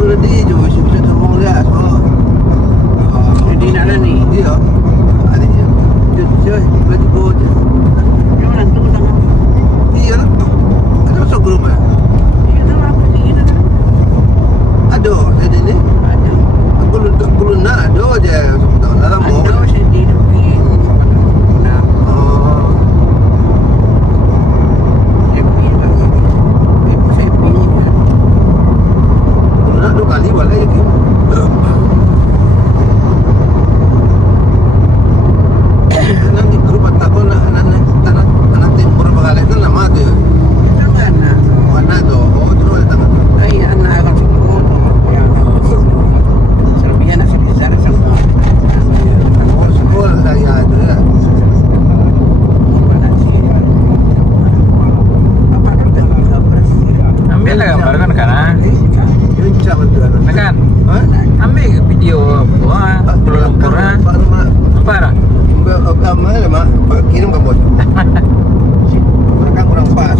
aku tadi je bisa ngomong dia. Jadi nak ni. Dia. Ada je. Dia lagi go je. Yang mana tu tangan? Iya lah. Ada masuk ke rumah. Iya tu apa ni? Ada, jadi ni. Ada. Aku nak ada je. Tak dalam mau. Ada sedih tapi. Nah, Oh. happy lah. Happy. Aku nak 2 kali balik je. Nanti grup takut nak timur balik tu nama tu. Tangan nak. Mana tu? Oh, tu ada tangan. Ay, anak akan semua. Selebihnya nak sebesar semua. Oh, sekolah saya tu ya. Mana sih? Apa kata apa? Ambil lah gambar kan karena Kencang betul. kan Ha? ambil video wah Kuala Lumpur ah. Apa dah? Mana mak? Kirim ke bos. Kan kurang pas.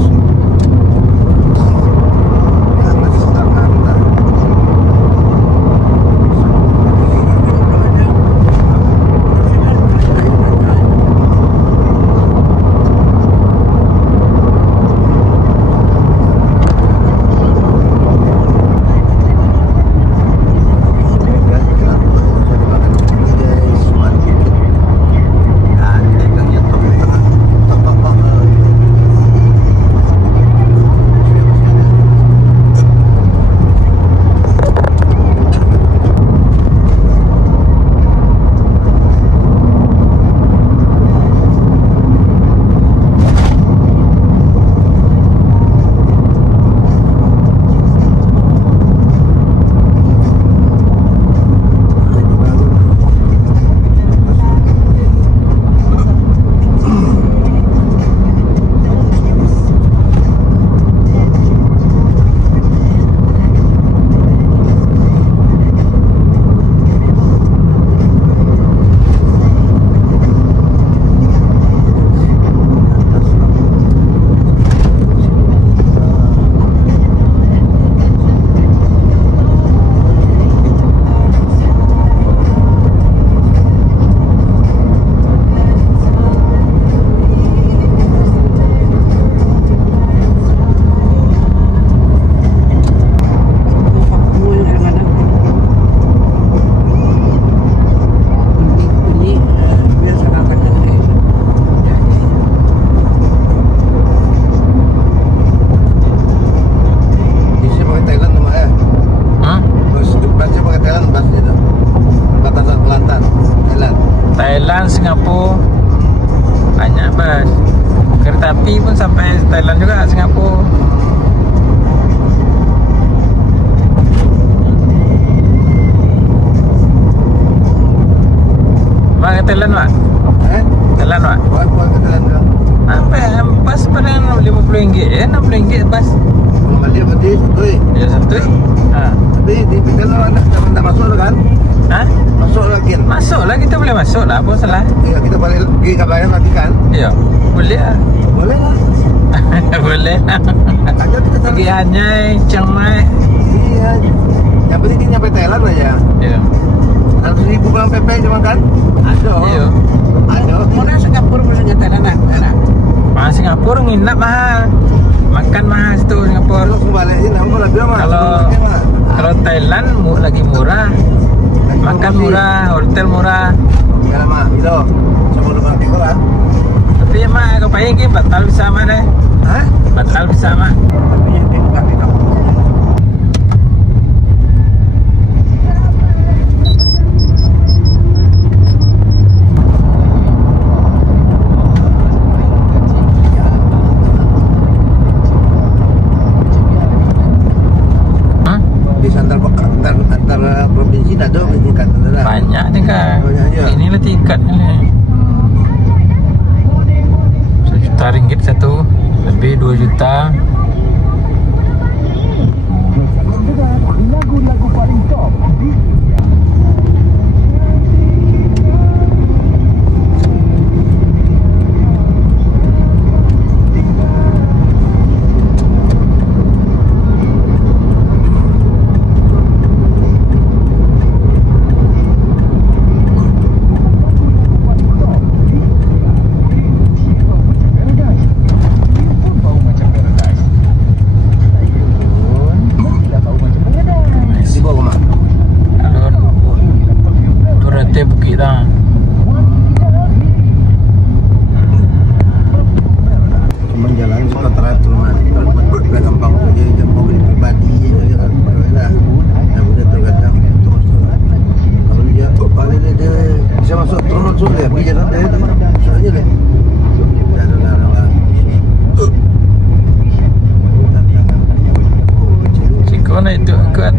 Thailand, Singapura banyak bas. Kereta api pun sampai Thailand juga, Singapura. Mak ke Thailand mak? Thailand mak? Buat ke Thailand dah. Sampai bas pada RM50 ya, RM60 bas. Malaysia berarti satu. Ya satu. Ha. Tapi di Thailand tak masuk tu kan? Ha? Masuk lagi. Masuklah, kita boleh masuk lah, apa salah? Ya, kita balik pergi Kabayan nanti kan? Ya, boleh lah. Boleh lah. Boleh lah. Ada kita Pergi Anyai, Chiang Mai. Iya. Yang penting kita nyampe Thailand aja. Ya. 100.000 pulang PP cuma kan? Ada. Iya. Ada. Murah Singapura pun sangat Thailand. Mahal Singapura nginap mahal. Makan mahal situ Singapura. Kalau kembali ini nampak lebih mah. Kalau Thailand lagi murah. Makan murah, hotel murah. Ya mah, itu. Sebelum nak ikut lah. Tapi mak kau payah ke batal bisa mah deh. Hah? Batal bisa mah. Tapi yang tak tahu. Antara provinsi dah ada tingkat dah. Banyak nih kak. Banyak aja. Inilah tingkat ini. RM1 juta satu, lebih 2 juta. Lagu-lagu paling top.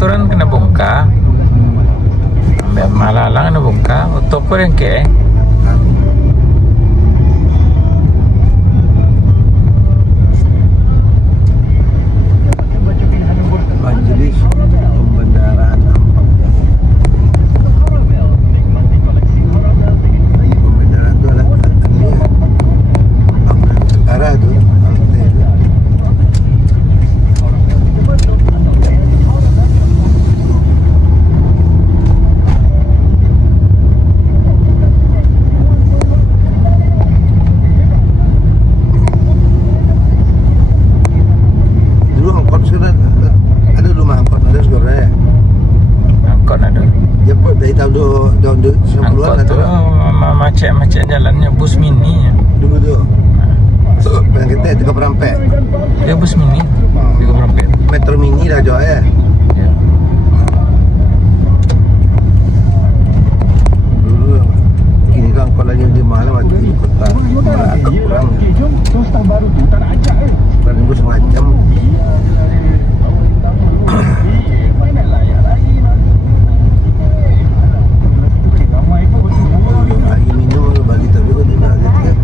aturan kena bongkar. Ambil malalang kena bongkar. Toko yang ke. Majelis Pembendaraan Pembendaraan itu adalah bangunan negara itu. Dulu angkot sudah ada rumah angkot ada sebenarnya. Angkot ada. Ya Pak, dari tahun 90-an Angkot tu ada. macet-macet jalannya bus mini. Dulu tu. So, yang kita tiga perampek. Dia bus mini. Tiga perampet. Metro mini dah jual ya. Ya. Dulu kini kan angkot lagi di mana macam di kota. Agak kurang. Kurang minggu setengah jam. Lagi minum bagi tapi kau tidak ada kan.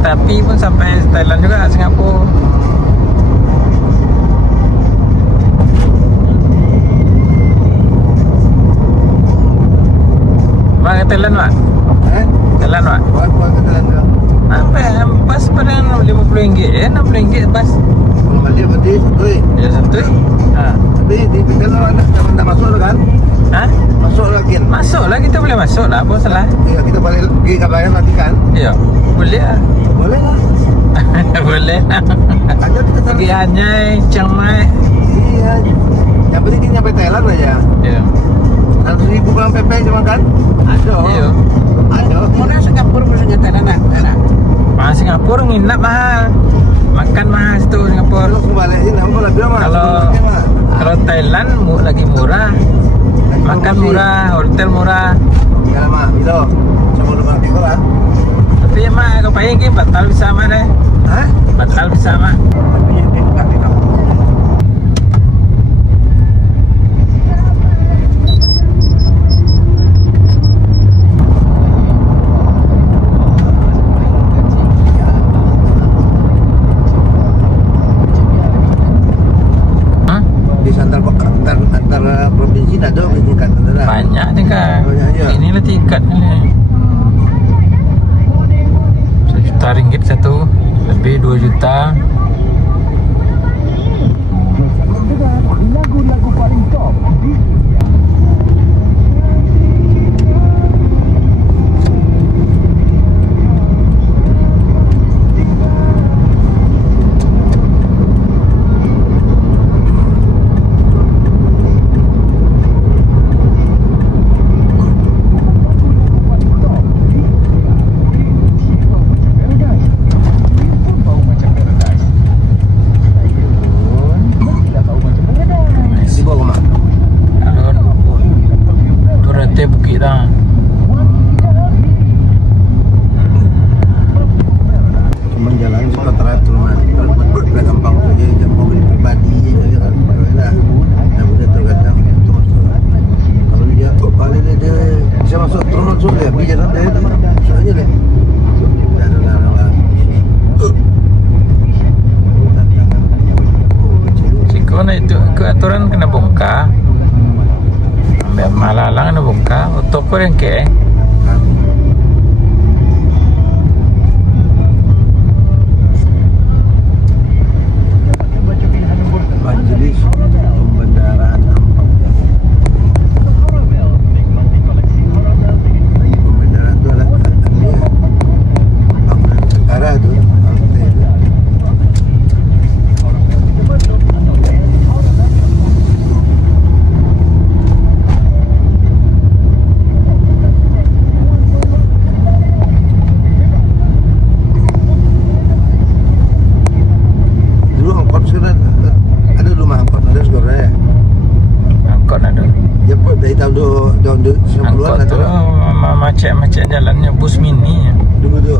kereta api pun sampai Thailand juga, Singapura. Pak ke Thailand, Pak? Thailand, Pak? Buat ke Thailand dulu. Sampai bas pada RM50, RM60 bas. Kalau balik berarti satu. Ya satu. Tapi di Thailand dah masuk dah kan? Hah? Masuk lagi. Masuk lah, kita boleh masuk lah, apa salah? Iya, kita balik pergi ke Bayan nanti kan? Iya, boleh lah. Boleh lah. Boleh lah. Ada kita Pergi Anyai, Chiang Mai. Iya. Yang penting kita nyampe Thailand aja. Iya. 100.000 pulang PP cuma kan? Ada. Iya. Ada. Murah Singapura bersama Thailand. Mahal Singapura nginap mahal. Makan mahal situ Singapura. Kalau kembali ini nama lah bilang mah. Kalau Thailand lagi murah. Makan murah, hotel murah. Kalau mah, itu sama dengan kita lah. Tapi ya mah kau payah ke batal bisa mah deh. Hah? Batal bisa mah. Tapi yang tinggal di kampung. Antar provinsi ada tingkatan dah. Banyak tingkat. Banyak, ya. Inilah tingkat ini. RM1 satu, lebih 2 juta. Lagu-lagu paling top di Cuman jalan suka teratur mas. Kalau udah gampang saja, jam mobil pribadi aja kan. Dah. Nah udah terkadang itu masuk. Kalau dia balik dia bisa masuk terus masuk dia. Biar dia masuk aja deh. Dah. Sikona itu keaturan kena bongkar. Ambil malalang kena bongkar. Untuk apa yang ke? Majelis Pembendaraan Pembendaraan itu adalah bangunan negara tu. Dulu angkot sekarang ada rumah angkot ada sekarang ya. Angkot ada. Ya dari tahun 90-an Angkot tu macet-macet jalannya bus mini. dulu tu.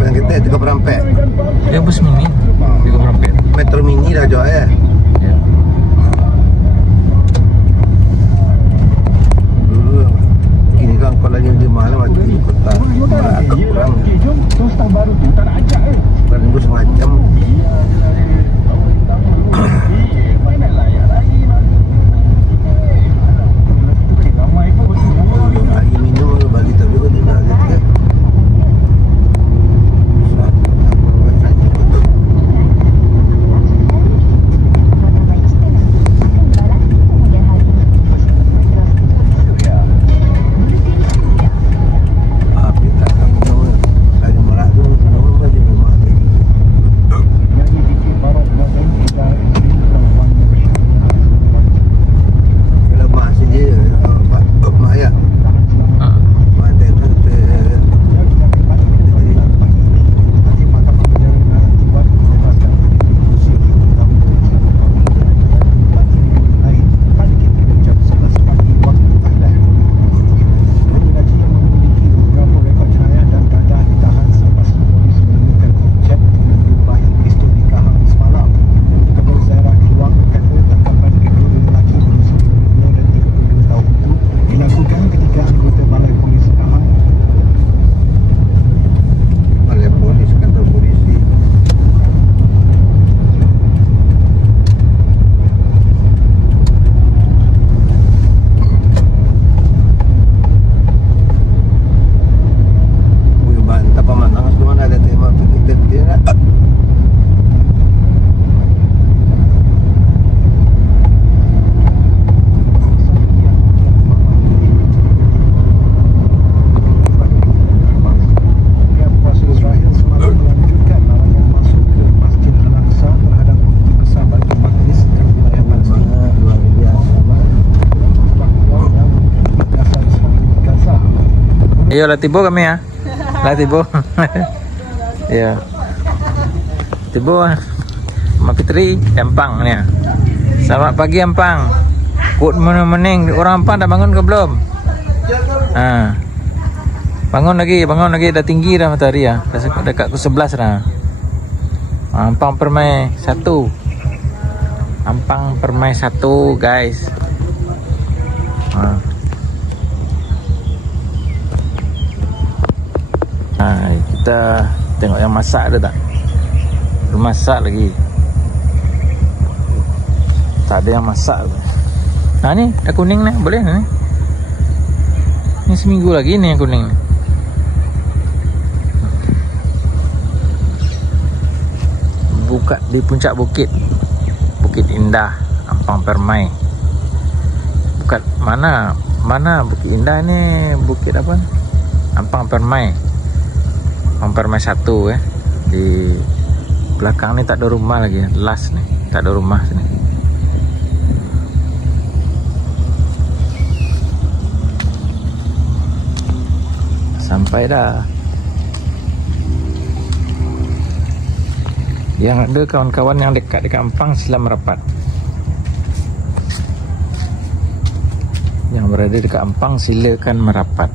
Yang kita tiga perampek. Dia bus mini. Dia berapa? Metro mini dah jual ya. Ya. Dulu gini kan angkot lagi lebih mahal macam di kota. Agak kurang. jom terus tak baru tu tak nak ajak Paling dulu semacam. Mana layak lagi ramai pun Lagi minum bagi tapi kau tidak ada kan. Api tak kamu lagi merak tu minum bagi memang. Ayo lah tibo kami ya. Lah tibo. Ya. Tibo. Mak Fitri, Ampang ni. Selamat pagi Ampang. Good morning. Orang Ampang dah bangun ke belum? Bangun lagi. Dah tinggi dah matahari ya. Dah dekat ke 11 dah. Ampang Permai 1. Ampang Permai 1 guys. Kita tengok yang masak ada tak? Belum masak lagi. Tak ada yang masak. Ni dah kuning ni, boleh ni. Ni seminggu lagi ni yang kuning. Buka di puncak bukit. Bukit Indah, Ampang Permai. Bukan mana Bukit Indah ni, bukit apa? Ampang Permai. Ampang Permai 1 Di belakang ni tak ada rumah lagi. Last ni, tak ada rumah sini. Sampai dah. Yang ada kawan-kawan yang dekat Ampang sila merapat. Yang berada dekat Ampang silakan merapat.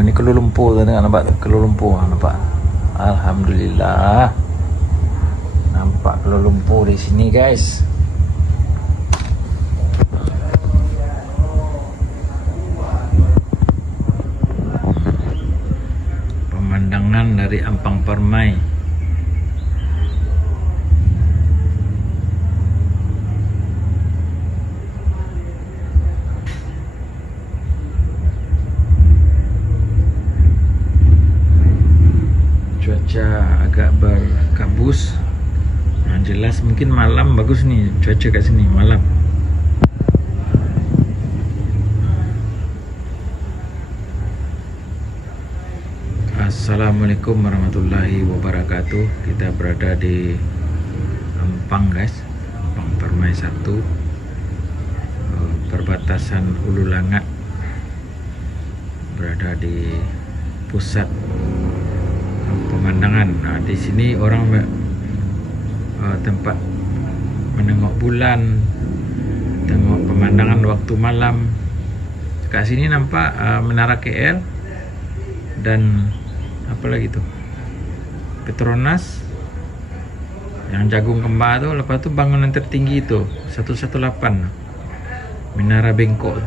Ni Kuala Lumpur tu, nampak tu? Kuala Lumpur nampak. Alhamdulillah. Nampak Kuala Lumpur di sini guys. Pemandangan dari Ampang Permai. Cuaca agak berkabus. Jelas mungkin malam bagus nih cuaca kat sini malam. Assalamualaikum warahmatullahi wabarakatuh. Kita berada di Ampang guys, Ampang Permai 1, perbatasan Hulu Langat. Berada di pusat pemandangan. Di sini orang tempat menengok bulan, tengok pemandangan waktu malam. Kat sini nampak Menara KL dan apa lagi tu, Petronas yang jagung kembar tu. Lepas tu bangunan tertinggi tu 118, Menara Bengkok.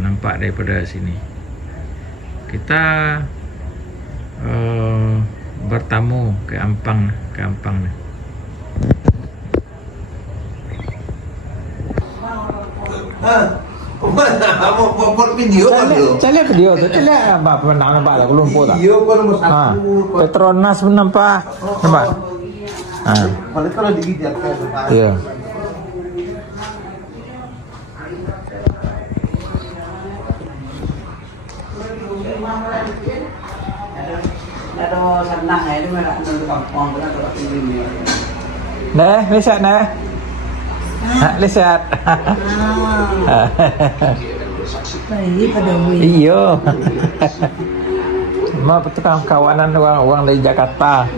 Nampak daripada sini. Kita bertamu ke Ampang ni. Mau buat video kan tu? Cari video tu, cari apa nampak lah Kuala Lumpur tak? Video pun nombor 1. Petronas pun nampak. Nampak? Kalau digigit kan. Ya. Ada senang ya, ini mereka nunggu kampung kita kalau pilih. Nah, lihat nah. Lihat. Baik pada wih. Iyo. Mau tukang kawanan orang dari Jakarta.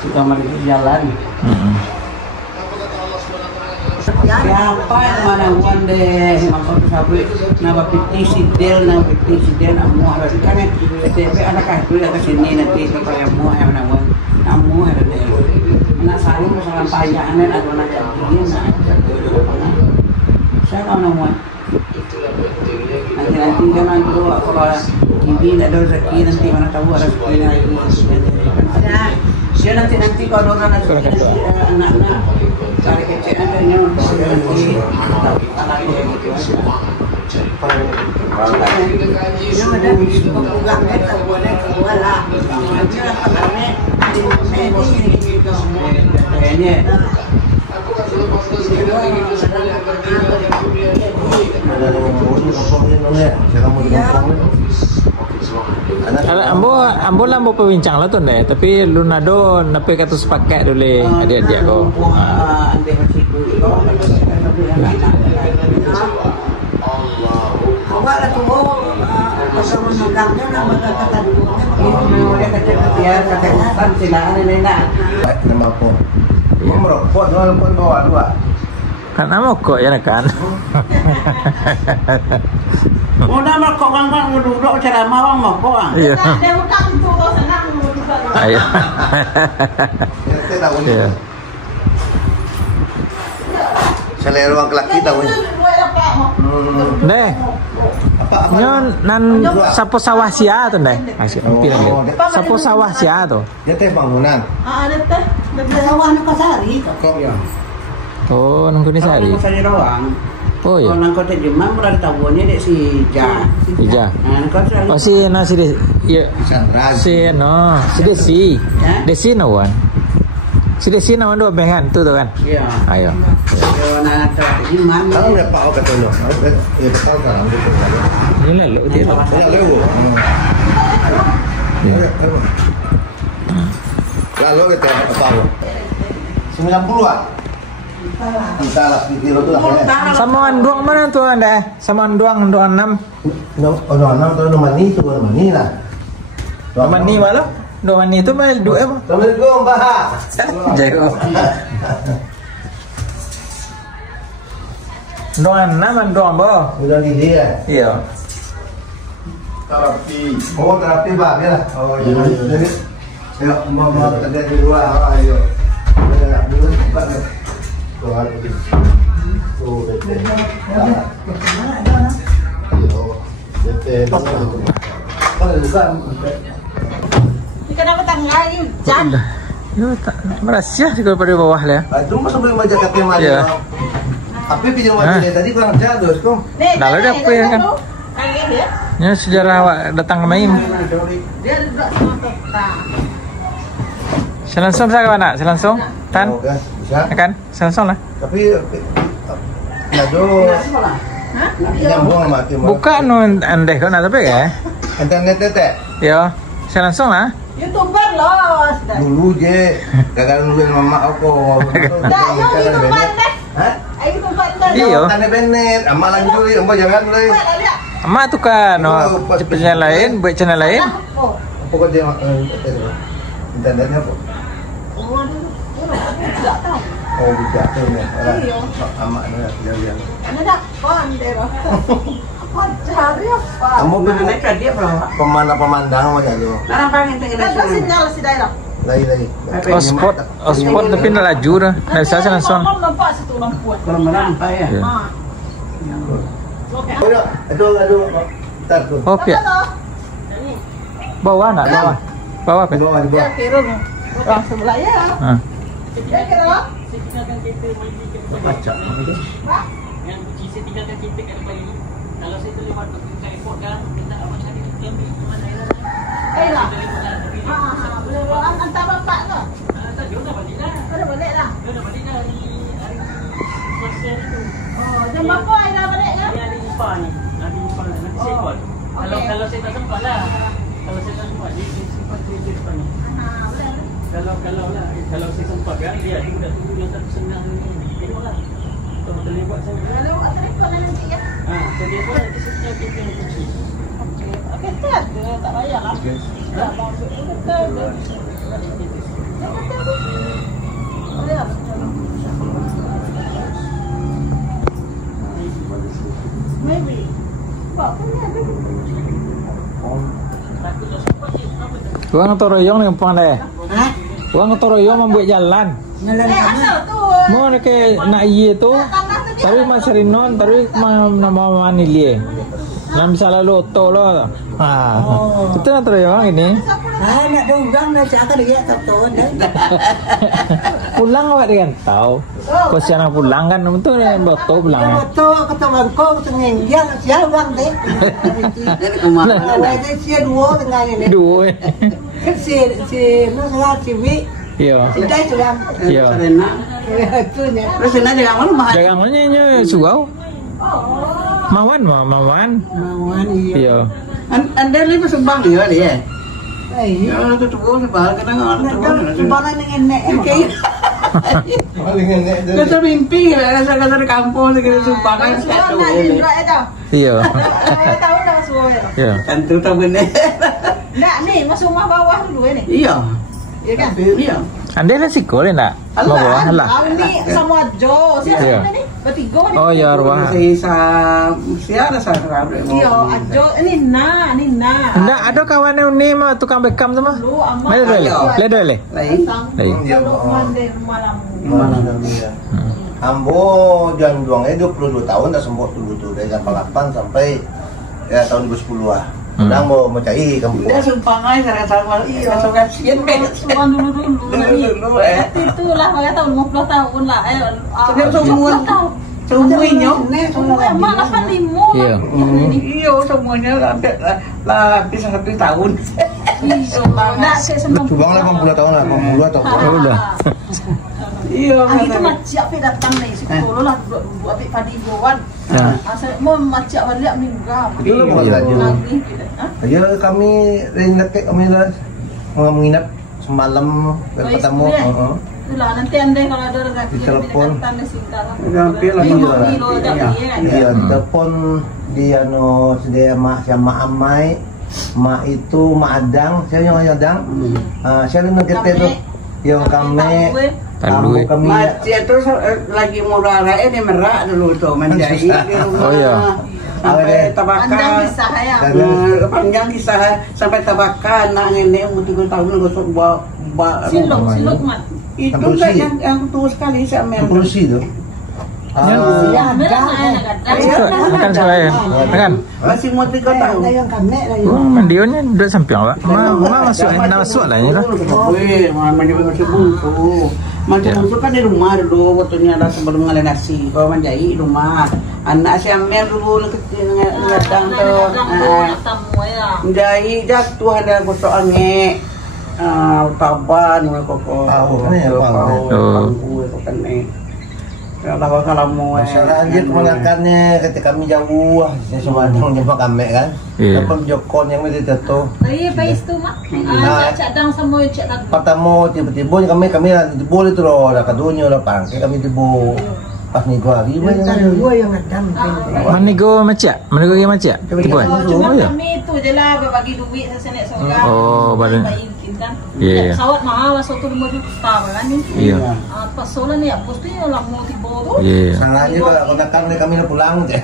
Suka mari jalan. Siapa yang mana one day maksud sahabat nama petisi del amu harus kan tapi anak itu yang kesini nanti supaya amu yang nama amu ada del anak saya masalah payaan dan ada anak jadi saya tahu nama nanti kan nanti kalau ibu ada rezeki nanti mana tahu ada rezeki lagi dia nanti kalau orang anak-anak cari kecil adanya untuk nanti anak itu Yang ada pegang kita boleh keluar lah. Nanti lah kemarin ini. Ambo perbincang lah tu deh, tapi lunado nape kata sepakat dulu adik-adik ko. Awak lah tu, pasal menegangnya nama kata dia kata dia kata silakan ini nak. Nama apa? Merokok jual pun bawa dua. Kan nama kok ya kan. Oh nama kok kan duduk ceramah orang apa ah? Iya. Dia bukan tu kau senang Ayo. Kita tahu ni. Iya. Selera orang lelaki tahu ni. Deh. Nyon nan sapo sawah sia tu deh. Asyik mimpi lagi. Sapo sawah sia tu. Dia teh bangunan. ada teh. Dia sawah nak sari. Kok ya? Oh, nunggu ni sehari. Sari doang. Oh ya. Orang kota Jemang mulai tahunya dek si Ja. Ija. Kau Oh si no si de. Ya. Si no. Si Desi. Desi no wan. Si Desi no wan dua behan tu kan. Iya. Ayo. Orang kota Jemang. Kalau dia pak kata lo. Ya betul kan. Ini lah lo dia. Banyak lewu. Lalu kita apa? 90-an. Entahlah kilo tu lah. Samaan duang mana tu anda? Samaan duang 6. No, enam tu nomor ni tu nomor ni lah. Nomor ni malu? Nomor ni tu malu dua apa? Assalamualaikum, Pak. Jago. Duang 6 duang apa? Udah di dia. Iya. Terapi. Oh, terapi Pak, biarlah. Oh, jadi ayo mau ada di luar, ayo. Ada dulu Pak. Keluar pergi. Oh, betul. Kalau bukan Kenapa tangga ini hujan? Yo tak merasa daripada bawah lah. itu masuk boleh baca kata maju. Ya. Tapi video maju tadi kurang jadus kok. Dah lah dah apa ya kan? Nya sejarah awak datang ke Maim. Dia duduk sama tetap. Selangsung saya mana? Selangsung? Tan? Oh, kan? Bisa. Kan? Selangsung lah. Tapi jadu nyambung sama tim. Buka nu andeh kau nak tapi ya? Internet tete. Yo. Selangsung lah. YouTuber loh. Dulu je, gagal nungguin mama aku. Dah, yuk YouTuber deh. Hah? Ayo YouTuber deh. Iyo. Tanda benet, amal lagi dulu, amal jangan dulu. Emak tu kan, channel lain, buat channel lain. Apa kau dia internetnya apa? Tak tahu. Oh, bijak tu ni. Amak ni jalan. Mana dah? Kon deh. Apa cari apa? Kamu Naik ke dia berapa? pemandang macam tu. Orang panggil tak Dah tak sinyal si daerah. Lagi. Oh spot tapi nak laju dah. Nak saya langsung. Nampak situ lampuan. Kalau merampai ya. Ya. Okey. Aduh. Tar tu. Oh pihak. Bawah nak bawah. Bawah apa? Di bawah. Ya kira ni. Orang sebelah ya. Ha. Ya kira. Baca. Yang kunci saya tinggalkan kereta kat depan ini. Kalau saya terlewat ke airport kan, minta abang cari camping ke mana ya. Lah. Boleh hantar bapak ke? Tak, dia dah balik dah. Kau dah balik dah? Dia dah balik dah hari Selasa tu. Oh, jam berapa I dah balik ke? Dia ada jumpa ni. Ada jumpa lah. Nanti saya call. Kalau saya tak sempat lah. Kalau saya tak sempat, dia simpan dia depan ni. Boleh. Kalau lah. Kalau saya sempat kan, dia dah tunggu yang satu senang ni. Tengoklah. Kalau terlewat saya. Kalau awak telefon nanti ya. Saya telefon nanti saya tinggal kereta yang kunci. Okey, tak ada. Tak payah lah. Dah masuk. Betul. Boleh lah. Maybe. Buat apa ni ada? Orang toroyong ni umpang deh. Hah? Orang toroyong membuat jalan. Asal tu. Mau nak nak iye tu. Tapi mas rinon, tapi nama manilie. Nam bisa lalu auto lo. Ha. Itu nak toroyong ini. Nak donggang nak cakap dia tak tahu dah. Pulang awak dengan tahu. Kau siapa pulang kan? Betul ni betul pulang. Ya betul, kata bangkok, kata ngendian, siapa bang deh? Jadi kemana? Awak dia sia dua dengan ini. Dua. Si masalah ciwi, Ya. si dah tu bang. Ya. Serena. Tu ni. Terus Serena jangan mana mahal. Jangan mana surau. Mawan. Mawan iya. Ya. Anda lebih sumbang dia dia. Iya. Ya tu tu gua sebal kadang orang tu. Sumbangan dengan nek. Paling enak tu. Kita mimpi rasa-rasa di kampung kita sumbangan saya tu. Ya. Tahu dah semua. Ya. Tentu tak benar. Nak ni masuk rumah bawah dulu ni. Iya. Ya kan? Iya. Anda dah sekolah nak? Mau bawah lah. Tahu ni sama Jo. Siapa Ya. ni? Bertiga ni. Oh ya arwah. Siapa sahaja. Iya, Ajo ni na. Enggak ada kawan yang ni mah tukang bekam tu mah. Lu amat. Mana boleh? Boleh boleh. Lain. Lain. Malam. Ambo jalan juangnya 22 tahun dah sembuh dulu tu dari 88 sampai ya tahun 2010 lah. Udah mau cari kamu. Dia sumbangan sama iya sama kasihan Sumbang dulu. dulu Itulah mereka tahu 50 tahun lah. Semuanya Semua mak 85. Ya. iya semuanya lah bisa 1 tahun. Nak saya sembang. Cubang 80 tahun lah, 80 tahun. Oh dah. Iya Itu macam apa datang ni sekolah lah buat padi buan. Ya. Asal mau macam balik minggu. Dulu bukan saja. Aja kami rendah kami dah menginap semalam bertemu. Itulah nanti anda kalau ada rezeki Ditelepon. tanda singkat. Hampir lah. Iya, telepon dia no sedia mak sama amai. Mak itu mak adang, saya yang adang. Saya nak kita tu yang kami Tandu. kami Macam tu lagi murah raya dia merak dulu tu menjahit di rumah. Oh, ya. Sampai tabakan. Panjang kisah ya. Panjang kisah sampai tabakan nak nenek umur 3 tahun gosok buat Siluk mat. itu kan yang tua sekali sama polisi tu. Ya, Makan saya. Makan. masih umur 3 tahun. yang kami lah. Oh, mandiunnya duduk samping awak. Masuk nak masuk lah ni lah. Weh, masih bungsu. Masih bungsu kan di rumah dulu waktunya ada sebelum ngalih nasi. Kalau menjahit rumah. Anak si Amel dulu kecil datang tu. Menjahit jatuh ada gosok angin. Taban koko. Ni apa? Kan ni. Kalau mau Masalah dia kemenangannya ketika kami jauh, saya cuma jumpa kami kan. Dapat jokon yang mesti jatuh. Iya, pais tu mak. Cak dang sama cak lagu. Pertama tiba-tiba kami lah tiba itu loh, dah kadunya lah pangke kami tiba pas minggu hari yang ngadang. Mana go macam? Mana go yang macam? Tiba. Cuma Oh ya. kami tu je lah berbagi duit sesenek seorang. Oh, badan. Kan. Ya. Pesawat mahal lah 1 5 juta kan ni. Ya. Pas solan ni apa tu yang lama tiba tu. Ya. Salahnya kalau kontakkan kami dah pulang je.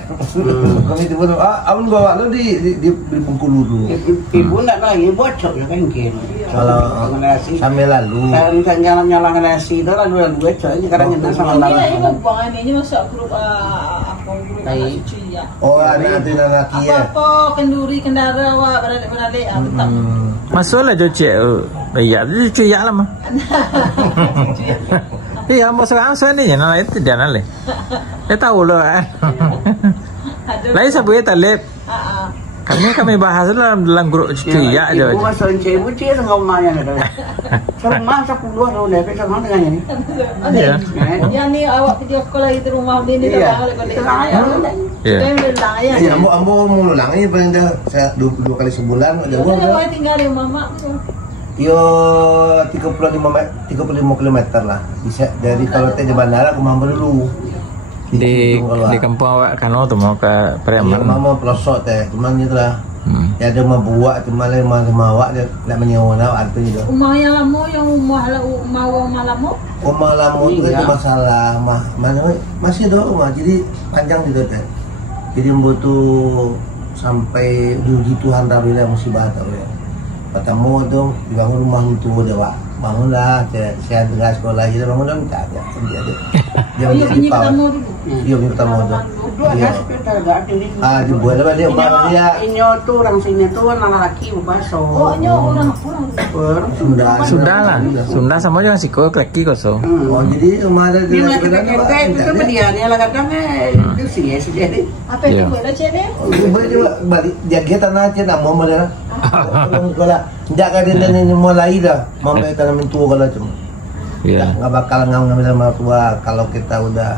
Kami tiba tu, abang bawa lu di Bengkulu dulu. Ibu nak lagi bocok ya kan kini. Kalau sambil lalu. Saya nyala nasi tu lalu bocok ni kadang nyala sama lalu. Iya, ibu buang ini masuk grup apa grup cuci ya. Oh, anak tu lelaki ya. Apa kenduri kendara awak balik betul. Masuklah cuci. Ya, cuci ya lah mah. Iya, mau sekarang saya ni jangan itu jangan leh. Saya tahu loh kan. Lain sabu ya talib. Kami bahas dalam grup cuci ya aja. Ibu masuk ibu cie sama rumahnya ada. Rumah 10 tahun dah, tapi sama dengan ini. Ya. Yang ni awak pergi sekolah itu rumah ni Iya. Ya. Ya, ambo mengulang ini paling dah saya 2 kali sebulan ada uang. Saya tinggal di rumah mak. Yo 35 km lah. Bisa dari kalau teh di bandara ke Mambo dulu. Di kampung awak Kano tu mau ke Ya, Preman. mama pelosok teh, cuman gitu lah. Ya ada mah buat cuma le mah awak dia nak menyewa awak artinya tu. Rumah yang lama yang rumah lama. Rumah lama tu itu masalah mana masih ada rumah jadi panjang juga teh. Jadi butuh sampai begituan dah bila musibah tu ya. Pertama tu dibangun rumah itu dia Pak. Bangunlah saya dengar sekolah kita bangun dah minta dia. Dia Pinjam pertama dulu. Iya kita mau tuh. Dua Iya. gas kita enggak ada ini. Ah dibuat apa dia mbak dia? Inyo tuh orang sini tuh anak laki baso. Oh, nyo orang Orang Sunda. Sunda lah. Sunda sama aja siko kleki kosong. Oh jadi rumah ada Dia mati kayak itu kan medianya lah kadang itu sih ya sih jadi. apa itu boleh cedek? Boleh juga balik jaga tanah aja nak mau mana? Kalau jaga dia ni mulai dah, mau tanamin tua kalau cuma. Iya. Nggak bakal ngambil sama tua kalau kita udah.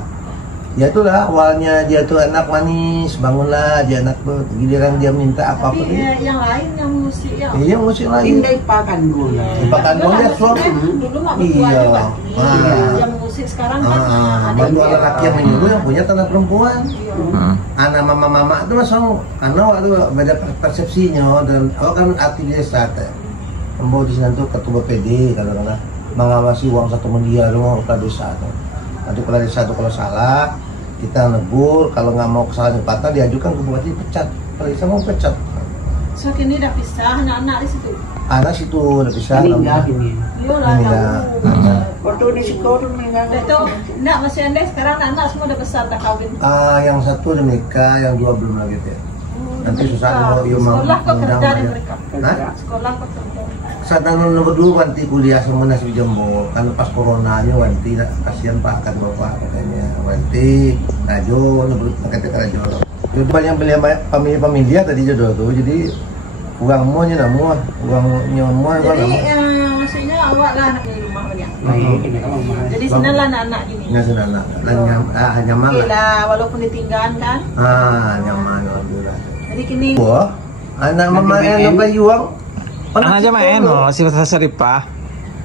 Ya itulah awalnya dia tuh anak manis, bangunlah dia anak tuh giliran dia minta apa Tapi pun. yang lain yang musik ya. Iya musik lain. Indah ipakan dulu. Ipakan dulu ya suami. Dulu mah berdua Iya. juga. Ah. Yang musik sekarang kan Baru anak laki yang menyuruh yang punya tanah perempuan. Anak mama-mama itu masuk karena waktu beda persepsinya dan kan arti desa teh. Membawa di sana tuh ketua PD kadang-kadang mengawasi uang 1 miliar rumah kepala desa tuh. Nanti kepala desa tuh kalau salah kita negur, kalau nggak mau kesalahan patah diajukan ke bupati pecat. Kalau desa mau pecat. So kini udah pisah anak-anak di situ. Anak situ udah bisa. Meninggal ini. Iya lah Ada. Waktu di sekolah meninggal. Itu enggak masih ada sekarang anak semua udah besar dah kawin. Yang satu udah nikah, yang dua belum lagi teh. Nanti susah kalau iya mau Sekolah kok undang kerja aja. nih mereka. Hah? Sekolah kok kerja. Saat nomor 2 wanti kuliah semua nasi jombo kan pas coronanya wanti kasihan pak kan bapak katanya wanti najo nomor kata rajo itu banyak pemilih tadi jodoh tuh jadi uang muanya namu uang nyamu Jadi maksudnya awak lah anak di rumah banyak. Baik, ini kamu mah. Jadi sini lah anak-anak gini. nggak senang nyaman Gila, walaupun ditinggalkan kan. nyaman alhamdulillah Jadi kini wah anak mama yang nggak uang Anak aja main no, si Saripah.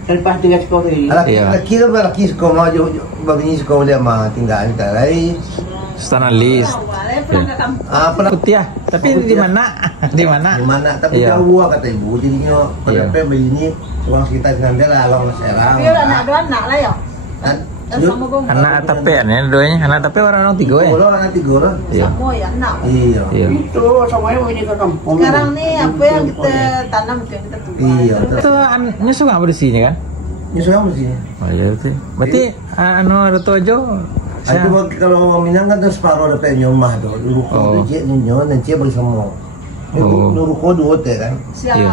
Selepas dengan sekolah ini. laki sekolah mau baginya sekolah dia mah tinggal kita lain Stana list. awalnya pulang ke kampung. pernah Putih ya, tapi di mana? Di mana? di mana tapi Iya. jauh kata ibu jadinya pada Iya. beli ini uang sekitar dengan lah uang serang Tapi udah anak dua anak lah ya. Dan sama gue. Anak tape nih doanya, anak tape orang tiga ya. anak tiga orang Iya. Semua ya anak. iya Iya. Itu semuanya ini ke kampung. Sekarang nih apa yang kita tanam itu yang kita tuai. Iya, Terus Itu nyusul nggak di sini kan? nyusul kamu sih Oh iya betul. Berarti anu Reto aja. itu kalau Minang kan tuh separuh ada pengen rumah tuh dulu Oh. cek nunyo dan cek beli semua Oh. nuru kodo teh kan siapa Iya.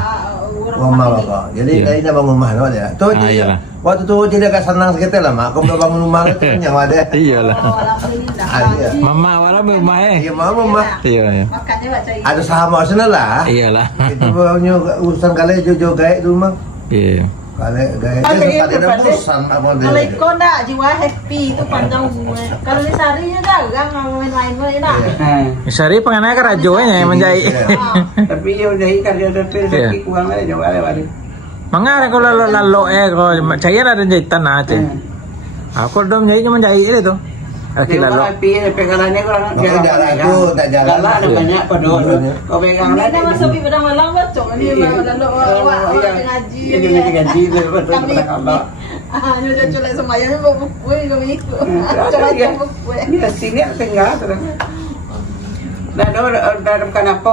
orang rumah ini. kok jadi Iya. dari bangun rumah tuh ada tuh Ah, iyalah. waktu tuh tidak agak senang sekitar lah mak aku udah bangun rumah itu nyawa ada Iyalah. Oh, alhamdulillah. iya. Mama wala rumah iya mama mah Iya iya. Makanya baca ini. ada sahabat sana lah Iyalah. itu punya urusan kalian jojo gaek di rumah Iya. kalian gaek Ada itu yang ada berpandai. urusan apa Kalau ikut enggak jiwa happy itu panjang umur. Kalau di sarinya dagang main-main enak. Iya. Sari pengennya ke rajonya yang menjahit. Ah. Tapi ya udah ikan dia udah rezeki kurang aja jauh lewat. Mangare kalau lalu kalau cahaya ada jahitan aja. Aku udah menjahit cuma jahit itu. Laki lalu. Tapi pegangannya kurang Makanya jalan itu tak jalan. Jalan ada banyak pada kau pegang Ini ada. nama sepi pedang malam bacok ini lalu awak ngaji. Iya dia ngaji betul Kami pada Allah. nyuci culek semuanya bawa buku ini kami ikut. Coba aja buku. Ini sini tinggal terus. Nah, dalam kenapa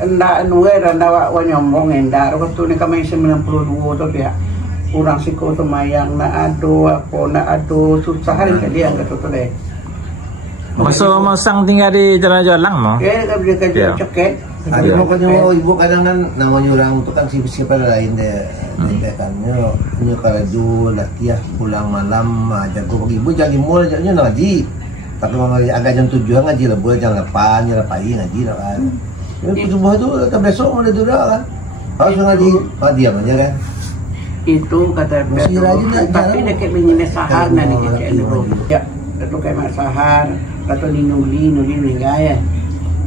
ndak nuwe dan dawa nyombong ndak waktu ni kami 92 tu dia kurang siko semayang nak ado apa nak ado susah hari dia enggak tu deh. Masang tinggal di jalan-jalan mau. Dia kerja kerja Iya. ceket. Ada pokoknya ibu kadang kan namanya orang itu kan siapa lain deh, dia kan nyo kalau laki ya pulang malam jago pagi ibu jadi mulai jadinya ngaji. Tapi mama agak jam 7 ngaji lah, boleh jam 8 jam pagi ngaji lah kan. Itu subuh itu besok udah duduk kan. Harus ngaji, diam aja kan. Itu kata Masih rajin tak tapi jalan. dekat begini sahar Kayak nanti mau kecil lagi, dulu. lagi. Ya, itu kayak mak sahar atau nuli enggak ya.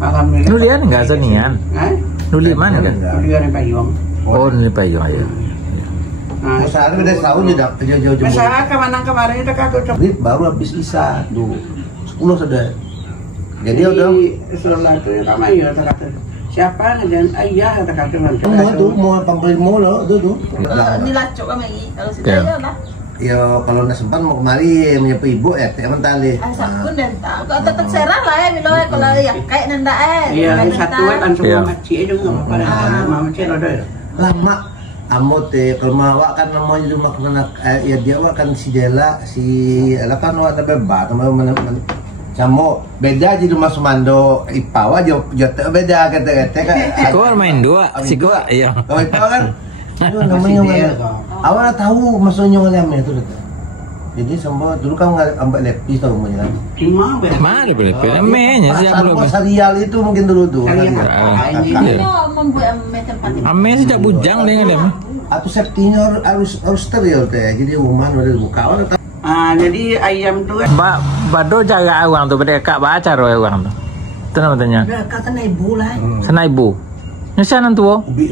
Alhamdulillah. Nulian enggak senian. Hah? Nuli mana kan? Nulian yang payung. Oh, nuli payung aja. Nah, Sehari udah tahun sudah jauh-jauh. Masa kemarin itu kakak coba. Baru habis Isya tuh 10 sudah. Jadi udah sholat itu tak mayu kata. Siapa dan ayah kata mau tuh mau panggil mau lo tuh. Ini lacok kami kalau sudah Ya. ya lah. Ya kalau nak sempat mau kemari menyapa ibu ya teh mentali. Sabun dan tak. Kau tetap serah lah ya bila kalau ya kayak nanda Iya, satu kan semua Iya. macam itu enggak apa-apa. Mama macam ada. Lama amot kalau mau awak kan namanya cuma kena ya dia awak kan si Dela si ala kan awak ada bebat mana Sama beda je rumah Sumando Ipau aja jatuh beda kata-kata kan. Kau main dua, si kau iya. Kalau Ipau kan namanya mana? Awak tahu maksudnya apa itu kata. Jadi sama dulu kan ambil lepis tahu rumahnya kan. Mana boleh filmnya sejak belum. Serial itu mungkin dulu tuh. Ini membuat tempat ini. Ame sejak bujang dengan dia. Atau safety-nya harus steril teh. Jadi rumah udah dibuka orang. Jadi ayam tu Bado jaga orang tu, bade kak baca roh orang tu. Tu nama tanya. Kata ibu lah. Sana ibu. Nyusahan tu. Ubi.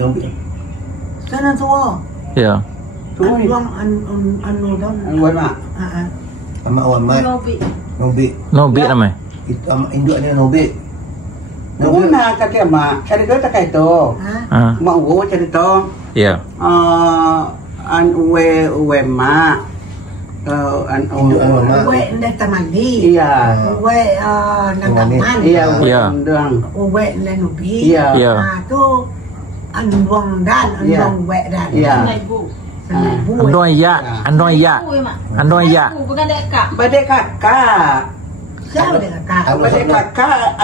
Sana tua. Ya. Anu don. Buat mak. Sama awan mat. Nobi. Nobi namanya. Itu sama induknya Nobi. Kuna kata mak, cari tu tak kait tu. Mak uwo cari tu. Ya. An uwe mak. An Uwe ndek tamandi. Iya. Uwe nangkaman. Iya. Iya. Uwe ndek nubi. Iya. Iya. Tu anduang dan anduang uwe dan. Iya. Andong iya. Bukan dek kak. Badai kakak. Siapa dek kak? Badai kakak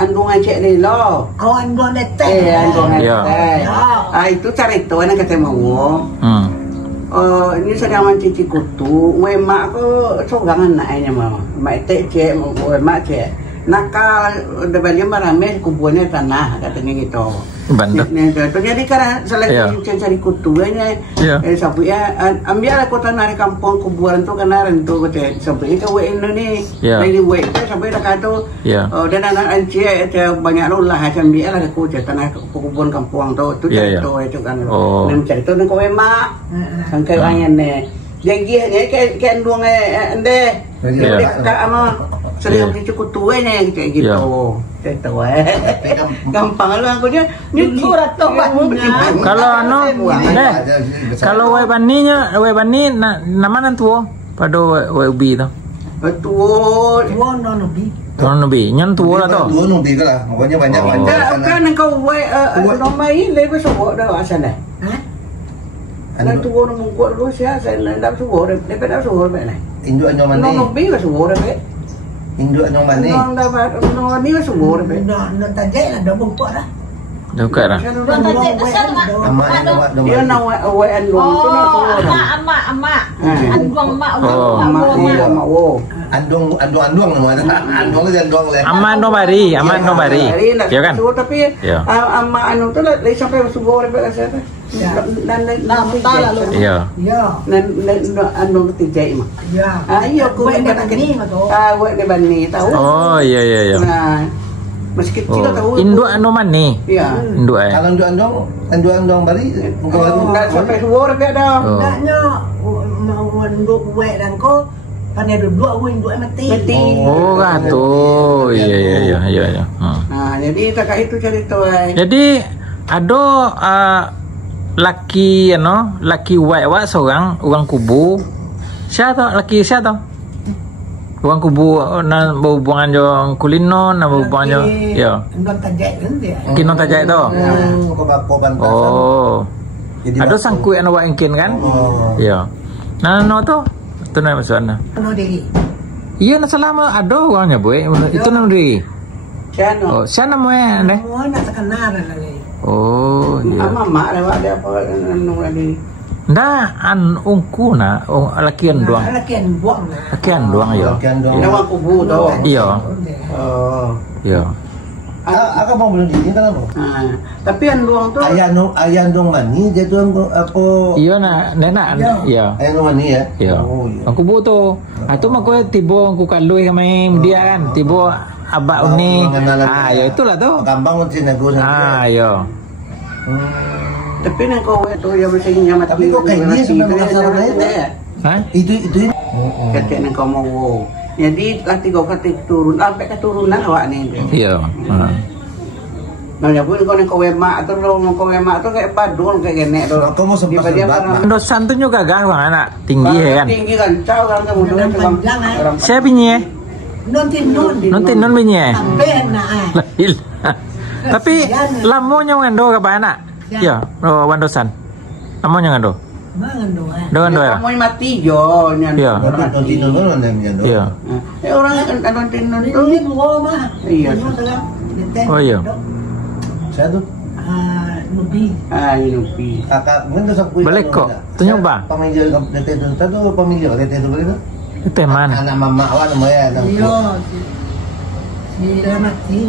andungan cek ni lo. Oh anduang dek teh. Andungan Iya. teh. Itu cari tu anak kata mau. Ini sedang mencuci kutu. Mak aku sogangan naknya mau. Mak tek cek, mak cek. Nakal depannya marame kubuannya tanah katanya gitu. Bandar. Jadi karena selain cari kutunya, sabu ya ambil aku tanah di kampung kuburan tu karena rentu kata sabu itu ini nih, lagi sabu dah kata, dan anak ancie itu banyak lah macam dia lah aku tanah kuburan kampung tu itu kan, dan cari tu nak kau emak, kan kau angin ni, jadi ni kan dua ende, kak ama sering cukup tua ni kayak gitu. Gampang lu aku dia surat tu. Kalau wei bani nama nantu pada wei ubi tu. Tuo non nubi. Tuan nubi, nyan tuo lah tu. Tuo nubi ke lah, pokoknya banyak. Kan kau wei nomai lebih sebut dah asal ni. Nak tuo nak mungkut lu siapa? Saya nak sebut, lepas nak sebut mana? Induk anyo mana? Nubi lah sebut dah. Induk anyo mana? Ni lah sebut dah. Non tajai lah dah bungkuk dah. Bukan lah. Non tajai tu sama. Dia nak wei andung tu nak sebut. Amak. Anduang mak. Mak wo. Andung nama ada. Andung aja andung le. Aman no bari. Ya kan? Tapi amak anu tu lah sampai sebut dah saya. Dan lalu. Iya. Dan andung tijai mah. Ya. Iya aku wei depan ni mah tu. Wei depan ni tahu. Oh iya. Nah, masih kecil tahu. Induk anu mani. Iya. Induk Kalau andung bari enggak sampai subuh dah. Enggaknya mau nduk wei dan ko pandai dua nduk mati. Oh gitu. Iya. Nah, jadi tak itu cari tu. Jadi ada laki wei seorang orang kubu. Siapa tu? Orang kubu na berhubungan jo kulino na berhubungan jo non tajai kan dia. Kinon tajai tu. Oh. Ada sangkut anu wa engkin kan? Ya. Nah tu nama maksudnya. No diri. Iya na selama ada orangnya boy. Itu nama diri. Siapa? Oh, siapa namanya anda? Oh, nak terkenal lagi. Oh, iya. Mak ada apa anu lagi. Nda ungku na lakian doang. Lakian buang na. Lakian doang ya. Nama kubu tu. Iya. Oh. Iya. Aku mau belum ini kan apa? Tapi andung tu ayah andung mani dia tu apa? Iya nak iya. Ayah andung mani ya. Iya. Aku butuh. Atu mak kowe tibo aku kalui kami dia kan tibo abak uni. Ya itulah tu. Gampang macam aku. Iya. Tapi nak kau tu yang bersihnya mati. Tapi kau kayak ni sebenarnya masalah itu. Hah? Itu. Kata nak kau mau. Jadi nanti kau kata turun, sampai keturunan awak ni. Iya. Nanya pun kau emak atau kau emak tu kayak padul kayak gini tu. Kau mau sempat sempat. Dosan tu juga gagah bang anak tinggi kan. Tinggi kan, jauh kan kamu tu kan. Saya pinye. Non non pinye. Sampai nak. Tapi lamonya ngando ke anak. Ya, wandosan. Lamonya ngando. Mangan doa. Dengan doa. Kamu mati jo nya. Iya. Iya. orang nonton Ini mau mah. Iya. Oh, iya. Saya tuh Nubi. Inupi. kakak mungkin tuh aku Balik kok. Tuh nyoba. Pemilih DT itu tuh pemilih DT itu beli tuh. Itu yang mana? Anak mama awak namanya anak. Iya. Si Ramati.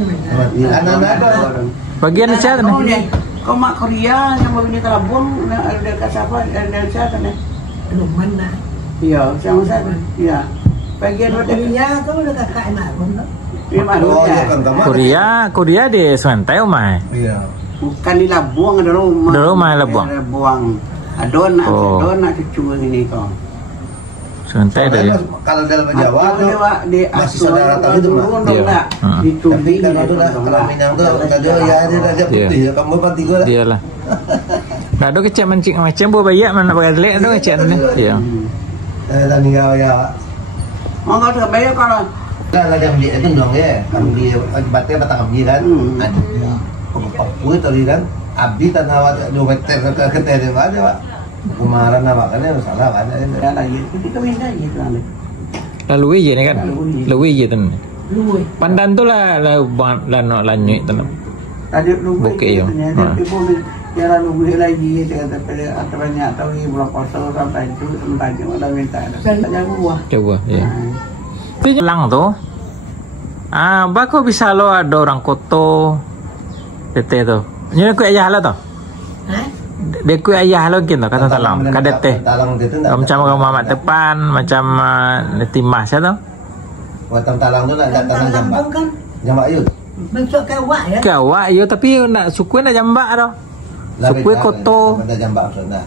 Anak-anak ada. Bagian siapa Oh, nih? kau mak Korea yang mau ke Labuan ada kat siapa? Dari siapa nih? Belum mana. Iya, sama saya. Iya. Bagian hotel. Iya, kau udah kakak emak pun. Iya, Oh, iya kan kamar. Korea di Swenteo mah. Iya. Bukan di Labuang, ada rumah. Ada rumah di Labuang? Ada Labuang. Adona cucu ini kau. Swenteo deh. Kalau dalam Jawa tuh di masih saudara tahu itu mah. Iya. Tapi kalau itu dah kalau Minang tuh tadi ya dia raja putih ya kamu pan tiga lah. Dialah. Nah, ada kecek mancing macam buah bayak mana pakai lek ada kecek ni. Iya. Dan ya. Oh, enggak ada bayar kalau Lah yang beli itu dong ya. Kan beli batnya batang abdi kan. Papua tadi kan. Abdi tanah awak 2 meter ke tere aja, Pak. Kemarin makanya salah kan. ya lagi itu kami dah gitu kan. Lalu je ni kan. Lalu je tu. Lui. Pandan tu lah no lanyuk tu. Tadi lu Bukit yo. Ibu jalan lu lagi kata pada aturannya atau bulan puasa sampai itu tempatnya ada minta ada buah. Coba ya. Tu lang tu. Bako bisa lo ada orang koto. Tete tu. Ni aku ayah lah tu. Hah? Dia ku ayah lo gitu kata talang. Kadet teh. Talang itu Macam orang mamat depan, macam timah saya tu. Watang talang tu nak tanah jambak. kan? Jambak yuk. Bentuk kawak ya. Ke awak yo tapi nak suku nak jambak tu. Suku koto. Ada jambak sudah.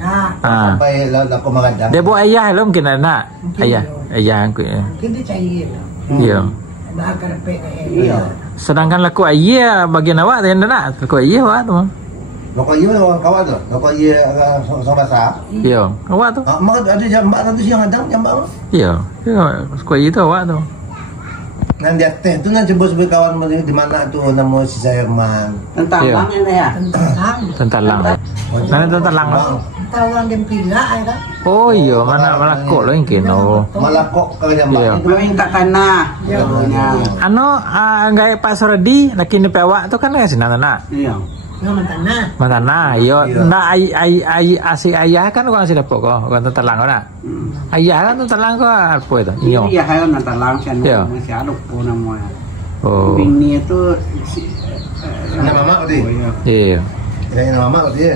Nah, Sampai laku mengadang. Dia buat ayah lo mungkin nak. Ayah aku. kita cari lah. Ya. Bakar pek Iya. Sedangkan laku ayah bagian awak tu yang nak. Laku ayah awak tu. Loko iya orang kawan tu. Loko iya sama bahasa. Ya, awak tu. Mak ada jambak nanti siang adang jambak. Ya. Laku ayah tu awak tu. Nan dia teh tu nan coba sebagai kawan di mana tu nama si Herman. Tentang Iya. bang ini ya. Tentang Tentalang. Mana tentalang? tawang dem pila ay kan. Oh iya, mana kok lo yang kino. Malah kok ke jambak Iya. itu. Meminta tanah. Jadinya. Ano, gaya Pak Suradi, nakini pewak tu kan kasi nana. Iya. Ngaman tanah. Matana, yo, Iya. na asik ayah kan orang si dapat kok, orang tentalang kau nak. Ayah kan tentalang kau apa itu? Iyo. Iya, kayak nanti langsung Iya. masih ada pun namanya. Oh, Bini itu Nama mama tadi. iya. Nama mama tadi.